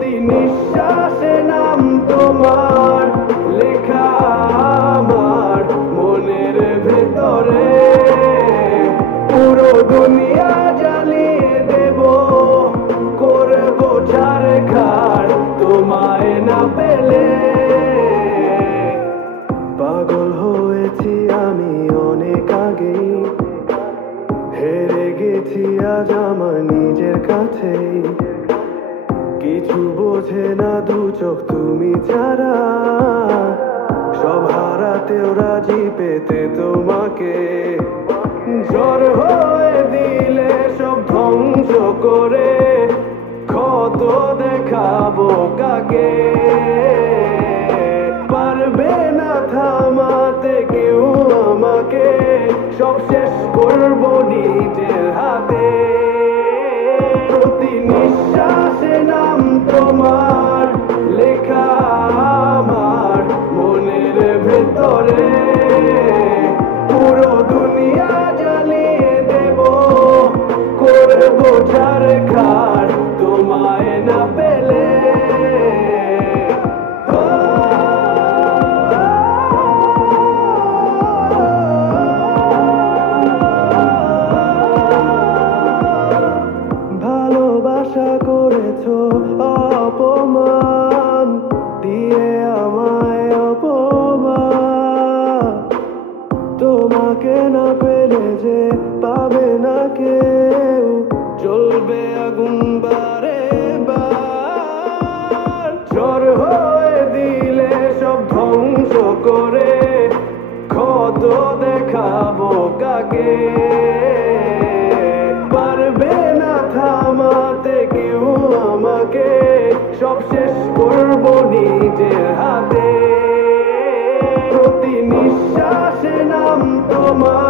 প্রতি নিঃশ্বাসে নাম তোমার লেখা আমার মনের ভেতরে। পুরো দুনিয়া জ্বালিয়ে দেব, করবো ছারখার তোমায় না পেলে। পাগল হয়েছি আমি অনেক আগেই, হেরে গেছি আজ আমার নিজের কাছে। কিছু বোঝে না দু চোখ তুমি ছাড়া, সব হারাতেও রাজি পেতে তোমাকে। ঝড় হয়ে দিলে সব ধ্বংস করে, ক্ষত দেখাবো কাকে। পারবে না থামাতে কেউ আমাকে, সব শেষ করবো নিজের হাতে। প্রতি নিঃশ্বাসে নাম তোমার লেখা আমার মনের ভেতরে। পুরো দুনিয়া জ্বালিয়ে দেব, করবো ছারখার তোমায় না পেলে। ভালোবাসা করেছো অপমান দিয়ে আমায় অপমান। তোমাকে না পেলে যে পাবে না কেউ, জ্বলবে আগুন বারে বার। ঝড় হয়ে দিলে সব ধ্বংস করে, ক্ষত দেখাবো কাকে। পারবে না থামাতে কেউ আমাকে, সব শেষ করবো নিজের হাতে। প্রতি নিঃশ্বাসে নাম তোমার